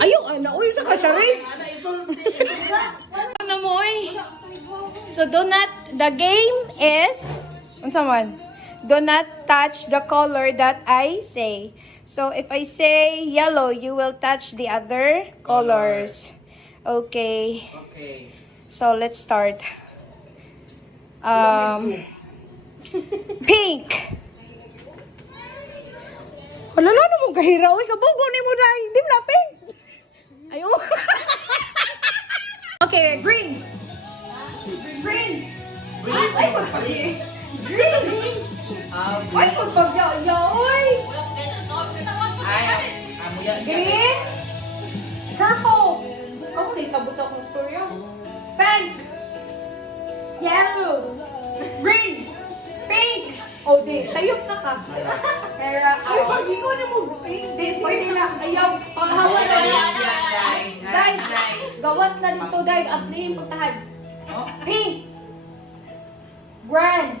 Ayo, nauyo sa kasyari. Ano mo eh? So do not, the game is, unsa man? Do not touch the color that I say. So if I say yellow, you will touch the other colors. Okay. Okay. So let's start. Pink. Wala na naman kahira. Uy, kabugo ni mo dahil. Di mo na pink. Ayun. Okay, green. Green. Ay, magpagi. Green. Ay, magpagyaw. Uy. Green. Purple. Kung say, sabot sa akong story. Pink. Yellow. Green. Pink. Oh, di. Sayop na ka. Pero, Uy, pag ikaw na mo pink. di, pwede na. Ayaw. Panghawa na. Dahil, gawas na dito dahil ablihin ko tahad. Pink. Grand.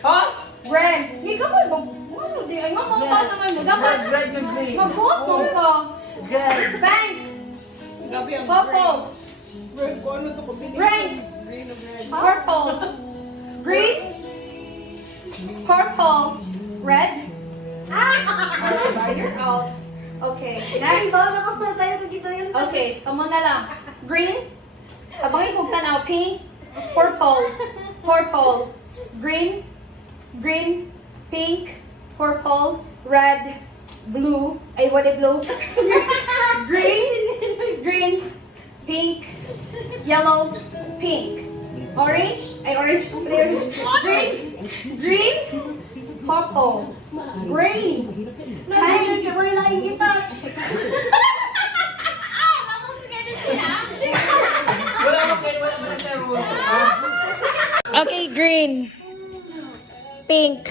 Huh? Grand. Hindi ka mo, ano, di, ay, mamangka naman mo. Dapat, Red na green. mag-voto ka. Red. Pink. Purple. Red, kung ano to pabili? Red. Purple. Green. Purple. Red. You're out. Okay, next. Okay, kamo na lang. Green. Abangin kong tanaw. Pink. Purple. Purple. Green. Green. Pink. Purple. Red. Blue. Ay, what is blue? Green. Green. Pink. Yellow. Pink. Orange. Ay, orange. Green. Green. Purple. Green. Pink. Wala mo kayo, wala mo na sa rules. Okay, green. Pink.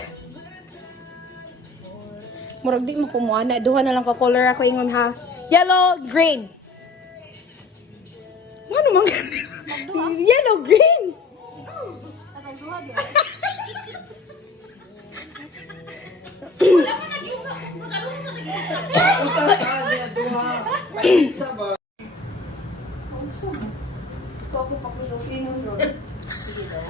Murag di mo kumuha na. Duha na lang ka color ako ingon ha. Yellow, green. Ano mang yellow, green. Usa sa niya, duha. May isa ba? Ito ako papusukin nun doon. Sige daw.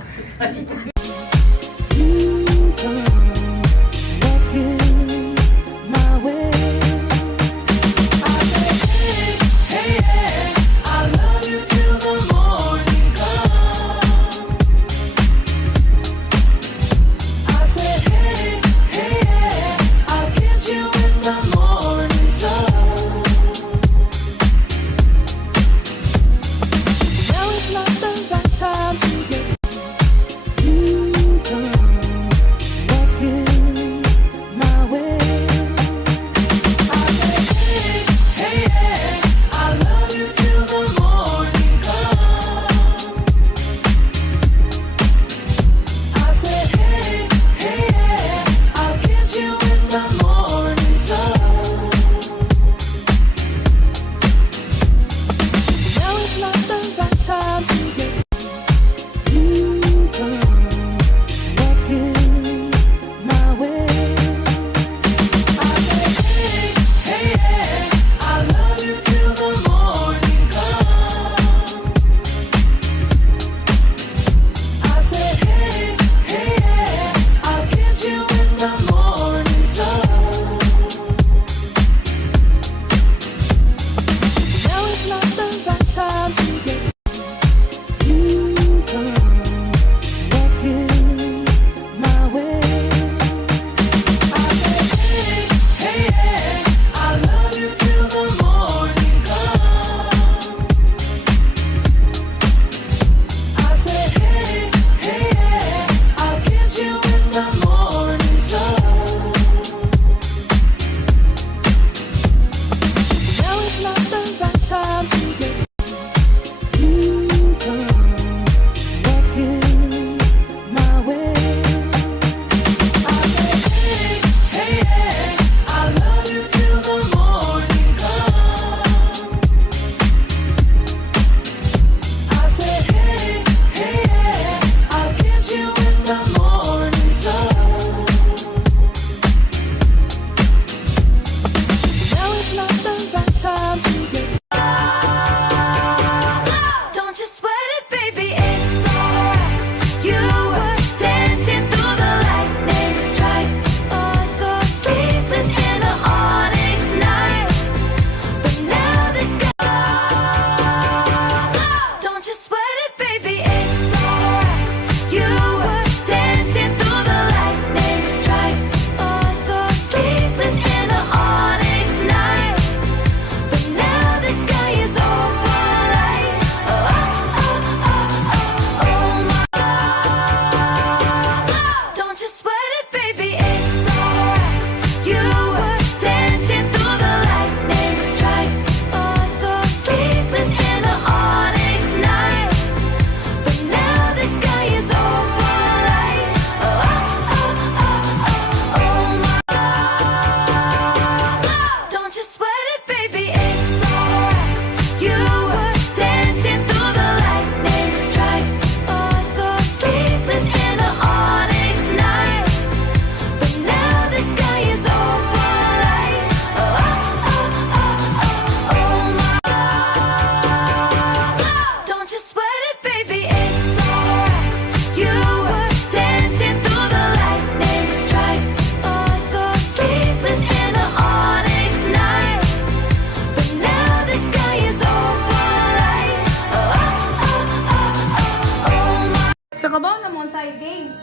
Nakabaw na mo sa games.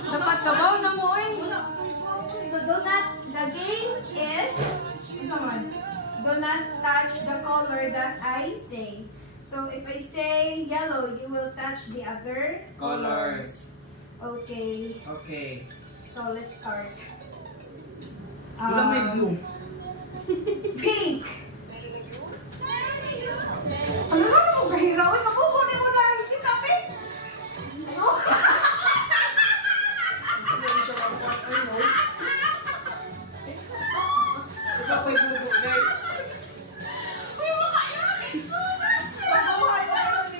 Dapat kabaw na mo eh. So do not, the game is, someone, do not touch the color that I say. So if I say yellow, you will touch the other Colors. Okay. Okay. So let's start. Wala may blue. Pink. Ano na mo kahiraw? Ikaw mo kunin mo dahil. Hindi na, pink. Gusto mo rin siya mag-point ay nose? Ikaw ko'y bubo, guys.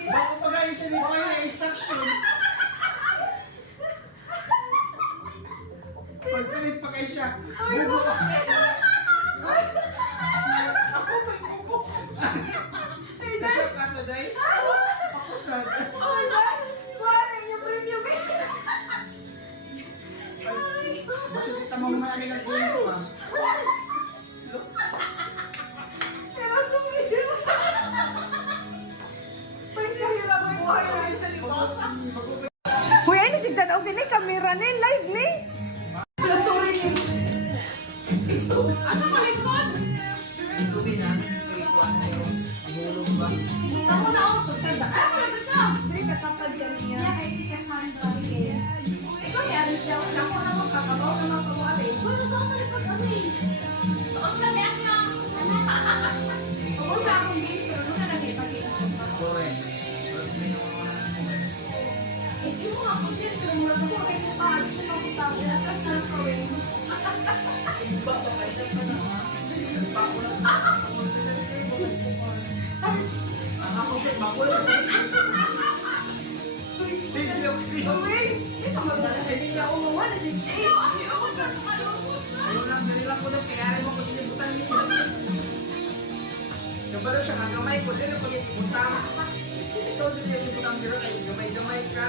Bago pag-ayon siya dito, kaya instruction. Pag-tulit pa kayo siya. Bubo ka. Ako may bubo. Nashock ka today? Ako sad. Oh my God! Wala yung premium eh. Basta kita mo naman kami nag-games pa. Pero sumili. Pwede kahiraw mo yung buhay mo siya, di ba? Uy, ay nasigdan. Okay, ni camera ni live ni. Sorry ni. Asa mo likod? Tubi na. Sige, kuhaan na yun. Ihulog ba? Sige, ka muna ako. Pagkada. Malapit na. Ay, katapad yan niya. Kaya kay si Kasan Rodriguez. Ikaw yan siya. Wala ko naman kakabaw naman pag-uari. Gusto ko malikod kami. Tuos na biyak na. Kung sa akong games, ano na nag-ipagin? Correct. Sige mo nga, complete ko. Mula ko kayo sa pahad. Sa pagkutang. Atras na sa rin. Iba pa kayo sa pa na. Iba ko lang. Ako siya, makulat. Sige, Uy, hindi ka magdala. Hindi niya umuha na siya. Ano lang, ganila ko lang. Kaya rin mo kung sinibutan niyo. Kabalo siya, kagamay ko. Dili ko yung ibutang. Ikaw din yung ibutang dito. Ay, gamay-gamay ka.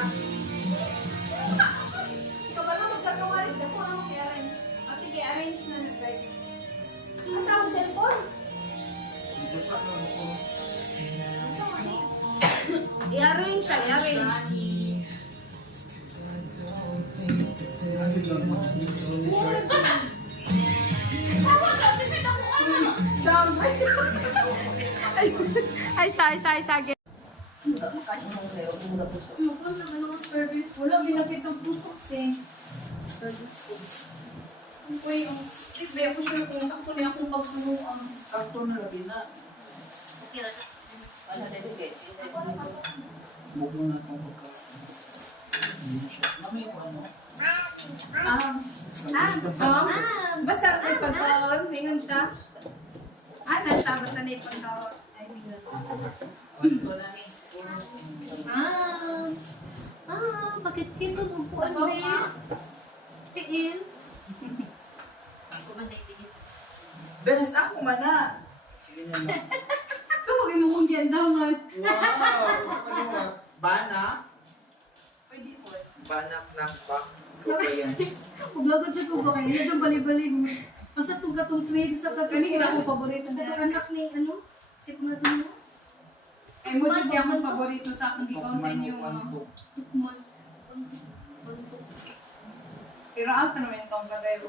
Ikaw ba na magkakawalis? Dako na mo i-arrange. Sige, arrange na nag-right. Asa ako cellphone? Hindi pa, no, ko. I-arrange siya, i-arrange. Ay, sage. Kung sa ganun service, wala binagit ang pusok eh. Uy, hindi ako sure kung sakto niya akong pagtuluan. Sakto na labi na. Okay na. Bubo na itong pagka. Namay ko ano. Basta may pagkaon, mingon siya. Na siya, basta may pagkaon. Ay, mingon. Bakit dito magpuan, be? Tiin. Ako man naitigit. Bes, ako man na. Kawagin mo kong giandaman. Wow! Ano ba? Bana? Pwede po. Banak ng bak. Ito ba yan? Huwag siya ko ba kayo? Yan yung bali-bali mo. Basta itong katong tweet sa katong... Kani gina akong paborito na. Katong anak ni, ano? Sip na ito mo? Ay mo di akong paborito sa akong gikaw sa inyo mga. Tukman. Pero asa naman itong kagayo.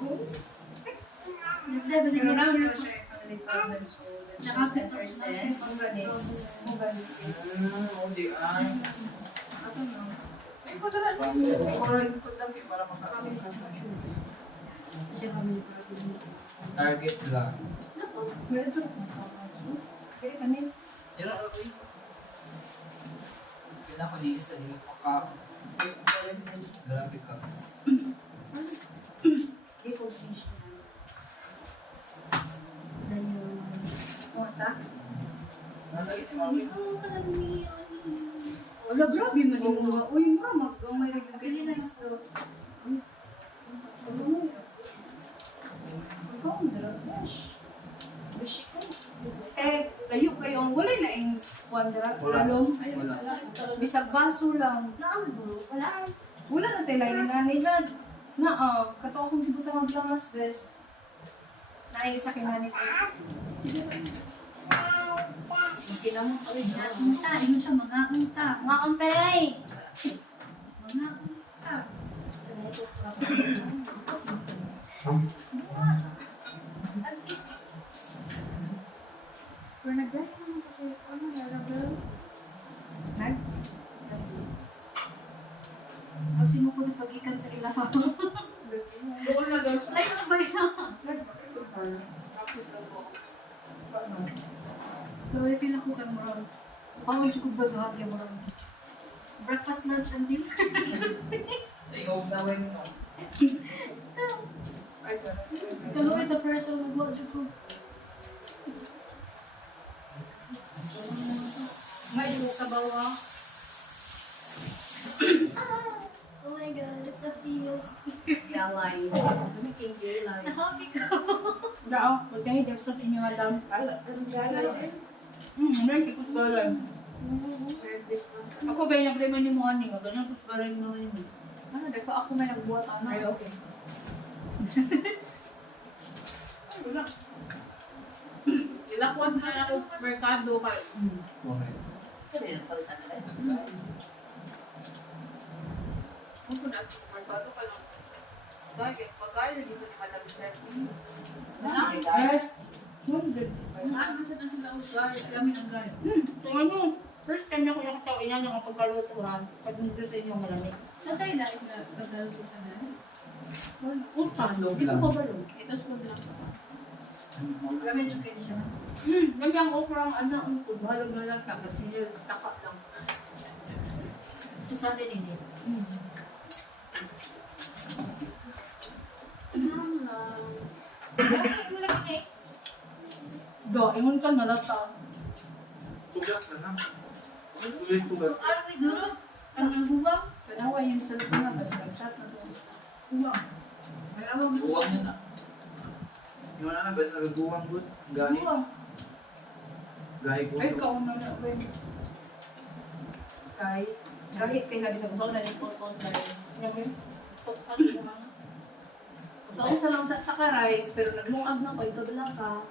Sabi Pero siya, lang daw siya yung family problem so that she's interested. Kung gani. Kung gani. Hindi ay. Ato na. Oral ko lang para makakasing target lang. Pero ito. Kaya kanin. Yan ang okay. Pinakaliis na yung maka. Grabe ka. Di ko fish na. Ganyan. Mata. Nalagay si Mami. Wala, grabe man yung mga. Uy, mama, gamay rin yung ganyan na isto. Ikaw, daragosh. Bishi ko. Eh, layo kayo. Ang walay na yung wandera. Wala. Lalong. Wala. Bisag baso lang. Wala na tayo layo na nanay. Kato akong gibutang ang blangas best. Naay sa kinani ko. Unta, yun siya mga unta. Mga unta ay. Mana? Ah. Pero nag-gaya naman kasi ano nalabel. Nag? Kasi mo ko pagikan sa ilaw. Doon na daw siya. Like, ano ba yun? Pero I feel ako kang marami. Parang siya kong dagahan kay marami. Breakfast, lunch, and dinner. Ikaw na rin mo. Kaluwi sa person mo, siya ko. Ngayon mo kabawa. Oh my god, it's a feels. Yalay. Making yalay. Happy ko. Dao, pag kayo dito sa inyo alam. Ano yung kikot galan? Ako ba yung nagreman yung mga niyo? Ganyan kikot galan yung mga niyo. Ano, dako ako may nagbuhat ano. Ay, okay. Ay, wala. Ilakwad na ako merkado ka. Correct. Sabi ng palitan nila. Kung na merkado ka lang. Dahil, pag-ayo dito ni Madam Steffi. Yes. Ano sa sila usay? Kami ang gaya. Ano? First time na ko yung tao iyan yung pagkalutuhan. Pag nandun sa inyong malamig. Natay na rin na pagdalo ko sa nan. Utang. Ito pa ba yun? Ito school lang. Gamit yung kayo siya. Lagi ang okra ang anak ang kudhalog na lang tapos hindi takat lang. Sa Sunday nini. Do, ingon ka malata. Tugat na na. Tugat. Ano ni Duro? Ang nagbuwang? Kanawa yung cellphone na basta chat na doon sa uwang. May awag mo. Buwang niya na. Yung na basta nagbuwang good. Gahi. Uwang. Gahi ko. Ay, kauna na ba yun? Kahit kay nabi sa gusto na rin po online. Ngayon, tukpan ko mga. Usa lang sa takaray, pero naglungag na ko, ito lang ka.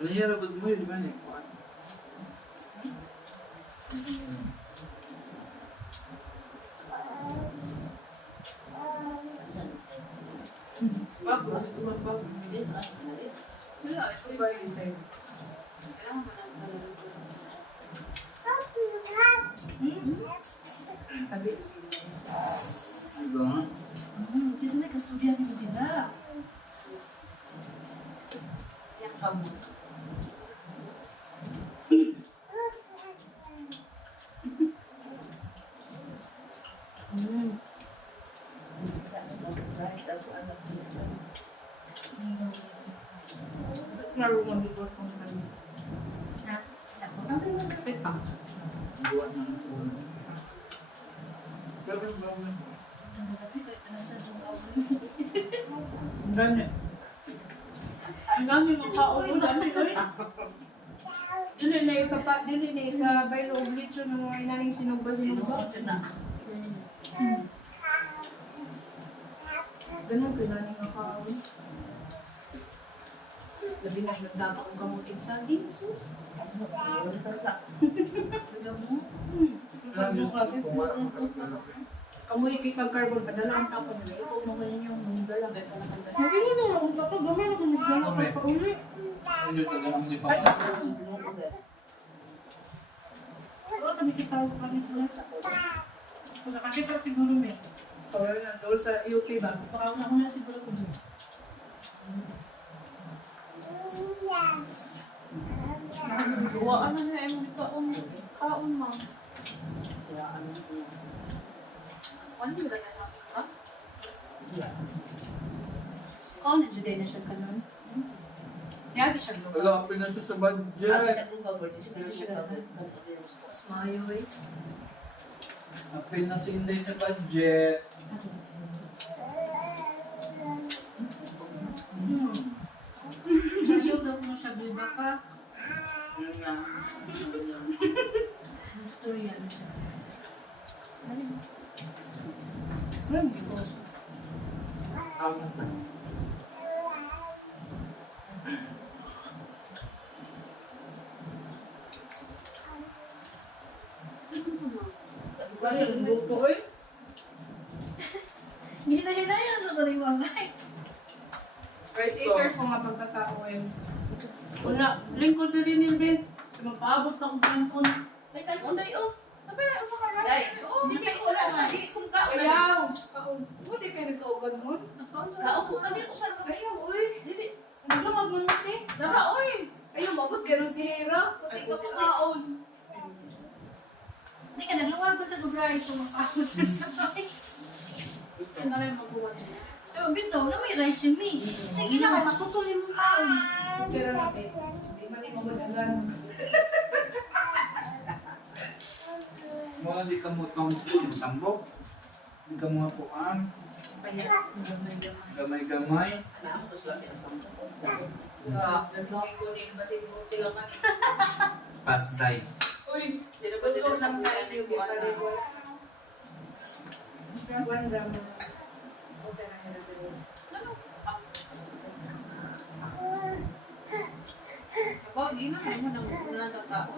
Ano niya rabad mo yun, di ba niya? Bago, ito ba bago? Wala, ito iba yung time. Kailangan ba lang tabi sila. Diba nga? Kasi may kastudyan mo diba? Yang kamu. Klaro mo dito kung kami. Na, isa ko. Peta. Buwan na ng ulo. Pero ba mo? Ang gabi ko, ano sa Jungkaw. Ang gani. Ang gani ng kaon mo, dami ko rin. Dili na ika-baylo og litso ng mga inaning sinugba. Ganun ko inaning ng kaon. Labi na nagdapa kong kamutin sa ginsus. Kamuhi kay kag-carbon, padala ang tapon nila. Ikaw naman yun yung dala. Hindi Hindi na lang, ito gamay na kung nagdala ka pa uli. Hindi ko lang hindi pa. Wala kami kitawag kami ito. Kasi pa siguro may. Kawala na, doon sa UP ba? Baka una siguro ko dun. Gawaan na na yung kaon ma. Ano yun na lang? Ha? Kau na juday na siya kanon. Yabi siya lugar. Wala, pinasya sa budget. Mas maayo eh. Apil na si Inday sa budget. Ayaw daw mo siya biba ka. Yun nga. Gusto yan siya. Alam mo, because Amo. Gari, ang buto eh. Hinay-hinay ang sa mga guys. Rice eater ko nga pagkatao eh. Wala, lingkod na din yun, Ben. Magpaabot ako ng lingkod. May kalunday, oh. Napaya sa karan. Day, oh. Hindi ko na. Hindi kong kaon. Ayaw. Mo di kayo nagkaugan mo. Kaon ko kami usap. Ayaw, uy. Dili. Naglamag mo natin. Dara, uy. Ayaw, mabot kayo si Hera. Pati ka pa saon. Hindi ka nagluwag ko sa gubray. So, makakot siya sa tayo. Yan na rin magbuwan. Eh, bitaw na may rice yun, eh. Sige na kay matutulin mo kaon. Kaya natin. Hindi man yung magagalan. Mga di ka mo tambok. Di ka mo kuan. Gamay-gamay. Nagluwi ko rin. Basin mo sila man. Pasday. Uy. Tulog lang tayo yung pala. One gram na. Okay na yun. Aba, di na kayo mo nang tatao.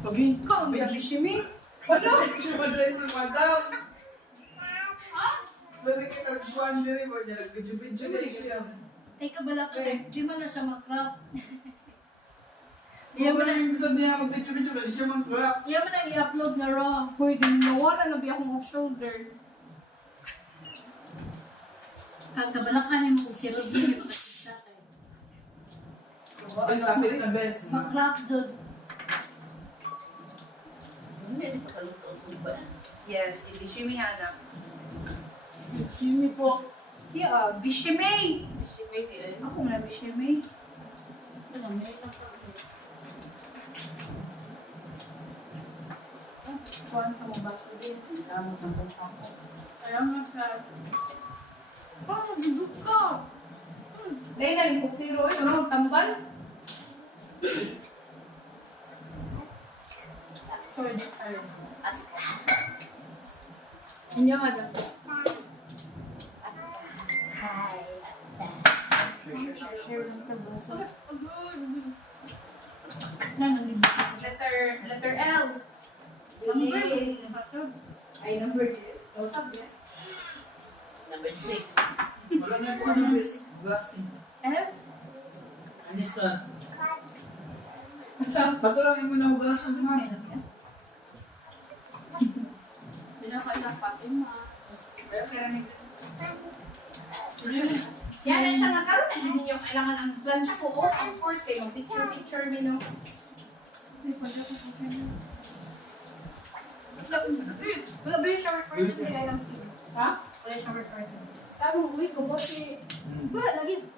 Pagi. Ikaw, binabishimi. Wala! Siya madali sa madam! Dali kita kuan diri ba niya nagvideo-video diri siya. Ay, kabala ka eh. Di man na siya makrap. Iya ba yung gusto niya mag-video-video dali siya man crap. Iya man ang i-upload na raw. Pwede nawala na biya akong off-shoulder. Ang kabalakan mo kung si Rodney yung makikita kayo. Best sapit na best. Makrap dyan. Yes, ibishimi anak. Simi po. Siya, bishimi. Bishimi din. Ako na bishimi. Kuhan ka mo baso din. Tama sa pagkako. Ayaw na siya. Oh, nagduduk ka. Lain na rin kung zero eh. Ano magtambal? Sorry, ayun. Hindi nga dyan. Share ng tabuso. Letter L. Ay, number D. Number 6. Wala niya ko ano best. Glassing. F? Ano sa? Patulangin mo na hugasan sa mga. Pinapalapatin mo. Yan Yan siya nagkaroon na din ninyo kailangan ang plancha ko. Oh, of course, kayo mag-picture me, no? Wala ba yung shower curtain? Hindi kaya lang sila. Ha? Wala yung shower curtain. Tama, uy, ko ba si... Wala, lagi.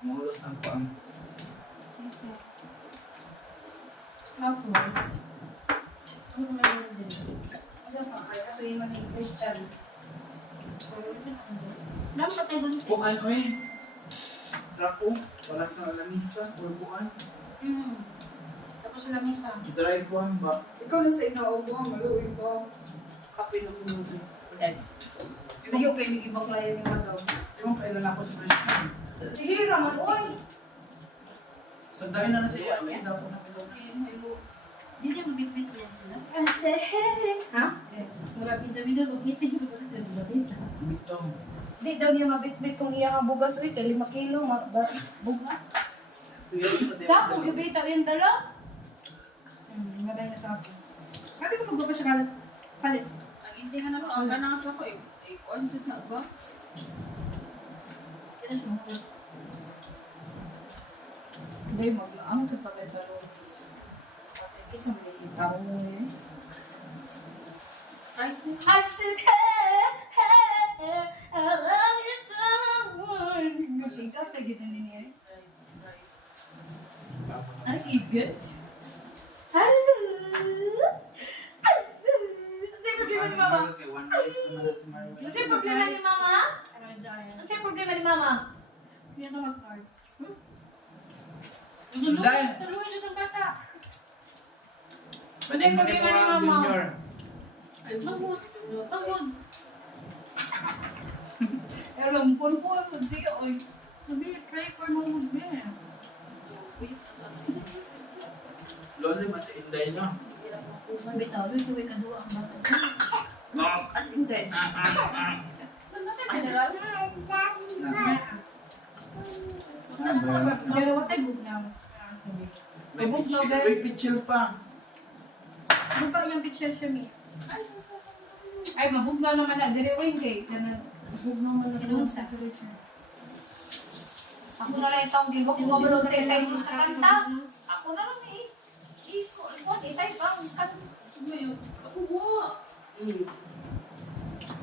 Mulos ang kuan. Ako. Ano may yun din? Ano pa? Kaya ito yung mga Christian. Dapat ka tayo doon. Kuan o eh. Trapo. Wala sa lamisa. Or kuan. Tapos wala may isa. Dry kuan ba? Ikaw na sa inaubo, maluwi ko. Kape na kumulo. Layo kayo may ibang klaya ni Madaw. Yung kailan ako sa Christian. Si Hira man, oy! Sa dahil na siya. May dapo na pito. Hindi niya mabit-bit yan sila. Ha? Wala pinta-pinta, mabitin ko ba ito? Mabita. Bitong. Di daw niya mabit-bit kung iya nga bugas. Uy, kaya 5 kilo, buga. Sa kung gabita yung dala? Maday na sa akin. Sabi ko magbuka siya palit. Ang hindi nga naman, ang ganang siya ko eh. On to na ba? Kaya siya mga. Hindi, ano ito pa kayo talo? Kasi mo si tao mo yun. Asuka! I love you someone. Magkita, tagit na niya. Ang igat. Hello! Ano yung problema ni Mama? Ano yung problema ni Mama? Ano yung problema ni Mama? Hindi na mag-cards. Dahil. Tulungan siya ng bata. Pwede mo nito ang junior. Pagod. Pagod. Alam ko sa siya, oy. Sabi, try for moment niya. Lonely mas inday no. Bitaw, ito ay kadua ang bata. Hindi. Ano natin, general? Pero what ay bugnaw? May Abog na, pitchil, guys. may pitchil pa. Ano ba yung picture siya, Mi? Ay, mabugnaw naman na. Dire wing kay. Mabugnaw naman na doon sa ako na lang itong gigok mo ba doon sa itay sa kanta? Ako na lang eh. Ikon, itay ba?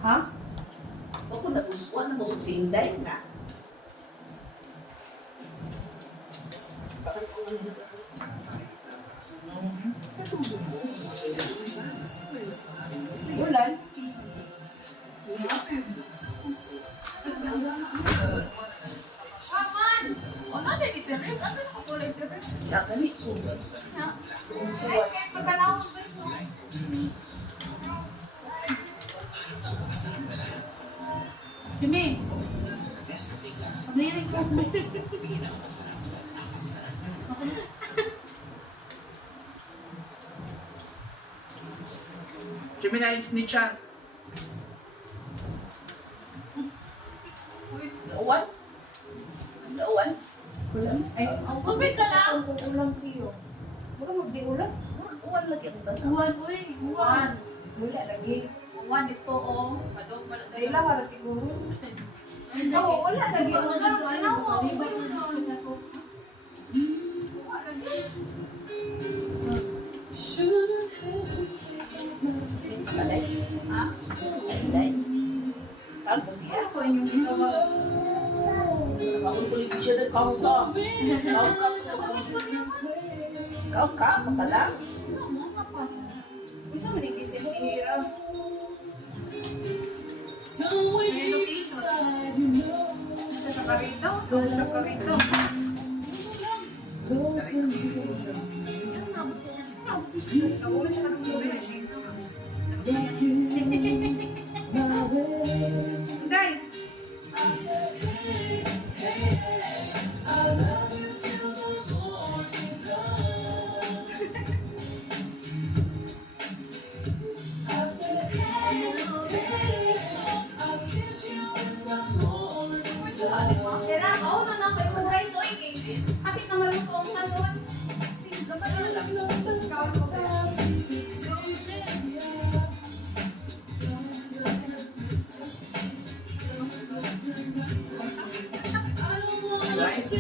Ha? Ako na mo sa sinday na. Ulan. Aman! O na, may diference. Ano na ako ulit diference? Siya kami ko. Ay, pagkalaw ko ba ito? Jimmy! Paglayarin ko. Gemini ni Chan. Uwan? Uwan? Ay, tubig ka lang. Ulam siyo. Baka magdi-ulam. Uwan lagi ang basta. Uwan, uy. Uwan. Wala lagi. Uwan dito, oh. Sila para siguro. Oo, wala lagi. Uwan, Alay. Ha? Alay. Tapos niya. Ako inyong ginawa. Ako kulit siya na kauka. Kauka, makalang. Minsan manikis yung ihirap. Sa karito? Sa karito. Ako na siya nakapuri. Day! Sira, ako na lang kayo mag-rice oil eh. Kapit na maluto ang talon. Right?